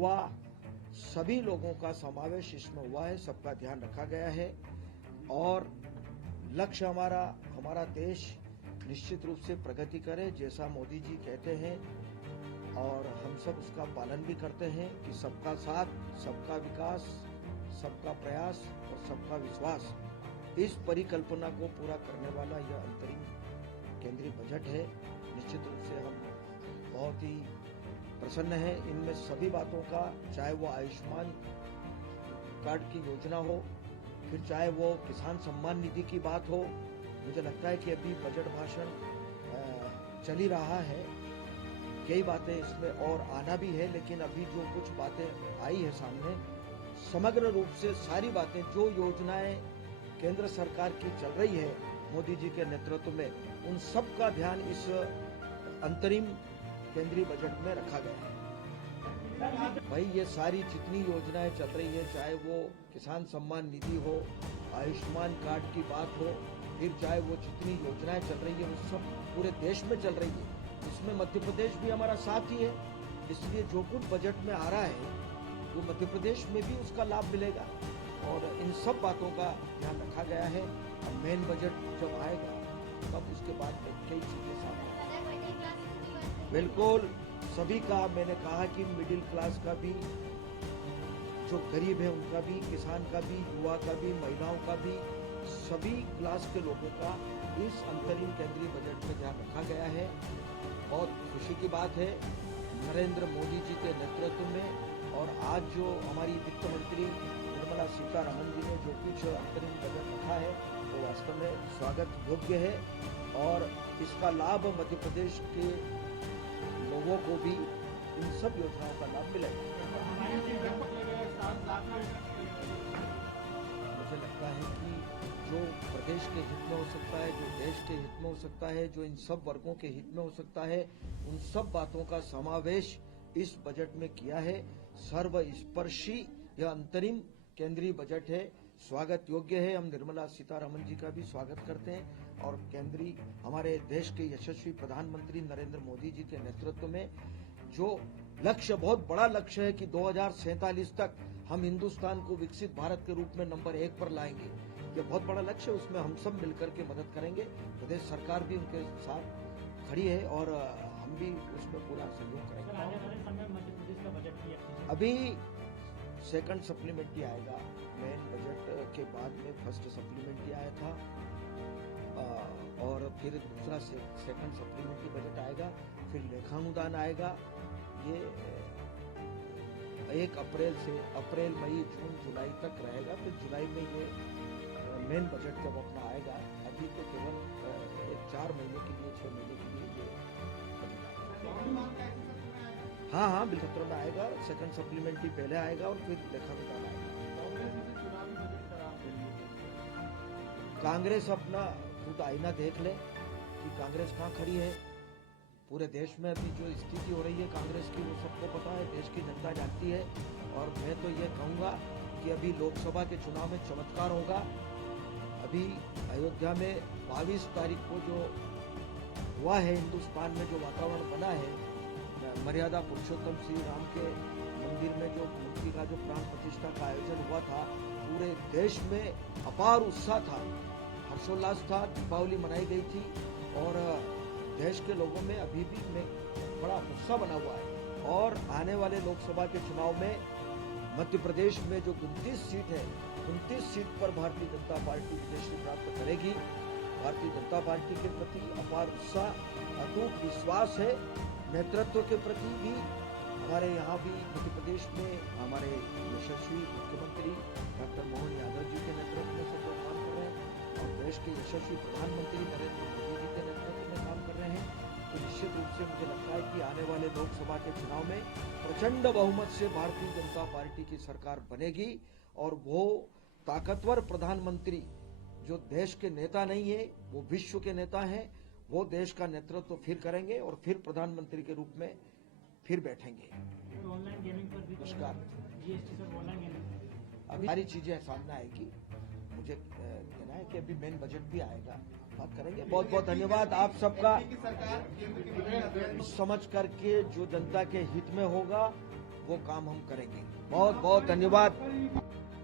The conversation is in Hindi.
युवा सभी लोगों का समावेश इसमें हुआ है, सबका ध्यान रखा गया है और लक्ष्य हमारा देश निश्चित रूप से प्रगति करे जैसा मोदी जी कहते हैं और हम सब उसका पालन भी करते हैं कि सबका साथ, सबका विकास, सबका प्रयास और सबका विश्वास, इस परिकल्पना को पूरा करने वाला यह अंतरिम केंद्रीय बजट है। निश्चित रूप से हम बहुत ही प्रसन्न हैं इनमें सभी बातों का, चाहे वो आयुष्मान कार्ड की योजना हो, फिर चाहे वो किसान सम्मान निधि की बात हो। मुझे लगता है कि अभी बजट भाषण चल ही रहा है, कई बातें इसमें और आना भी है, लेकिन अभी जो कुछ बातें आई है सामने, समग्र रूप से सारी बातें, जो योजनाएं केंद्र सरकार की चल रही है मोदी जी के नेतृत्व में, उन सब का ध्यान इस अंतरिम केंद्रीय बजट में रखा गया है। भाई ये सारी जितनी योजनाएं चल रही है, चाहे वो किसान सम्मान निधि हो, आयुष्मान कार्ड की बात हो, फिर चाहे वो जितनी योजनाएं चल रही है वो सब पूरे देश में चल रही है। इसमें मध्य प्रदेश भी हमारा साथ ही है, इसलिए जो कुछ बजट में आ रहा है वो मध्य प्रदेश में भी उसका लाभ मिलेगा और इन सब बातों का ध्यान रखा गया है। अब मेन बजट जब आएगा तब उसके बाद में कई चीजें सामने बिल्कुल सभी का, मैंने कहा कि मिडिल क्लास का भी, जो गरीब है उनका भी, किसान का भी, युवा का भी, महिलाओं का भी, सभी क्लास के लोगों का इस अंतरिम केंद्रीय बजट में ध्यान रखा गया है। बहुत खुशी की बात है नरेंद्र मोदी जी के नेतृत्व में, और आज जो हमारी वित्त मंत्री निर्मला सीतारमण जी ने जो कुछ अंतरिम बजट रखा है वो वास्तव में स्वागत योग्य है और इसका लाभ मध्य प्रदेश के लोगों को भी इन सब योजनाओं का लाभ मिलेगा। मुझे लगता है कि जो प्रदेश के हित में हो सकता है, जो देश के हित में हो सकता है, जो इन सब वर्गों के हित में हो सकता है, उन सब बातों का समावेश इस बजट में किया है। सर्वस्पर्शी यह अंतरिम केंद्रीय बजट है, स्वागत योग्य है। हम निर्मला सीतारमण जी का भी स्वागत करते हैं और केंद्रीय हमारे देश के यशस्वी प्रधानमंत्री नरेंद्र मोदी जी के नेतृत्व में जो लक्ष्य, बहुत बड़ा लक्ष्य है कि 2047 तक हम हिंदुस्तान को विकसित भारत के रूप में नंबर 1 पर लाएंगे। ये बहुत बड़ा लक्ष्य है, उसमें हम सब मिलकर के मदद करेंगे। प्रदेश सरकार भी उनके साथ खड़ी है और हम भी उसमें पूरा सहयोग करेंगे। आने वाले समय में मध्य प्रदेश का बजट भी अभी सेकंड सप्लीमेंट्री आएगा, मेन बजट के बाद में फर्स्ट सप्लीमेंट्री आया था और फिर दूसरा सेकंड सप्लीमेंट्री बजट आएगा, फिर लेखानुदान आएगा। ये 1 अप्रैल से अप्रैल, मई, जून, जुलाई तक रहेगा। फिर जुलाई में ये मेन बजट जब अपना आएगा, अभी तो केवल 4 महीने के लिए, 6 महीने के लिए हाँ बिल सत्र में आएगा। सेकंड सप्लीमेंट्री पहले आएगा और फिर लेखानुदान आएगा। कांग्रेस अपना खुद आईना देख ले कि कांग्रेस कहाँ खड़ी है। पूरे देश में अभी जो स्थिति हो रही है कांग्रेस की, वो सबको पता है, देश की जनता जानती है। और मैं तो ये कहूँगा कि अभी लोकसभा के चुनाव में चमत्कार होगा। अभी अयोध्या में 22 तारीख को जो हुआ है, हिंदुस्तान में जो वातावरण बना है, मर्यादा पुरुषोत्तम श्री राम के मंदिर में जो मूर्ति का जो प्राण प्रतिष्ठा का आयोजन हुआ था, पूरे देश में अपार उत्साह था, हर्षोल्लास था, दीपावली मनाई गई थी और देश के लोगों में अभी भी बड़ा उत्साह बना हुआ है। और आने वाले लोकसभा के चुनाव में मध्य प्रदेश में जो 29 सीट है, 29 सीट पर भारतीय जनता पार्टी विजय प्राप्त करेगी। भारतीय जनता पार्टी के प्रति अपार उत्साह, अटूट विश्वास है। नेतृत्व के प्रति भी हमारे यहाँ भी मध्य प्रदेश में हमारे यशस्वी मुख्यमंत्री डॉक्टर मोहन यादव जी के नेतृत्व में सब लोग काम कर रहे हैं और देश के यशस्वी प्रधानमंत्री नरेंद्र मोदी जी के नेतृत्व में काम कर रहे हैं। तो निश्चित रूप से मुझे लगता है कि आने वाले लोकसभा के चुनाव में प्रचंड बहुमत से भारतीय जनता पार्टी की सरकार बनेगी और वो ताकतवर प्रधानमंत्री जो देश के नेता नहीं है, वो विश्व के नेता हैं, वो देश का नेतृत्व फिर करेंगे और फिर प्रधानमंत्री के रूप में फिर बैठेंगे। ऑनलाइन गेमिंग पर भी नमस्कार। जीएसटी पर ऑनलाइन गेमिंग अभी सारी चीजें सामने आएगी। मुझे कहना है कि अभी मेन बजट भी आएगा, बात करेंगे। बहुत बहुत धन्यवाद आप सबका। समझ करके जो जनता के हित में होगा वो काम हम करेंगे। बहुत बहुत धन्यवाद।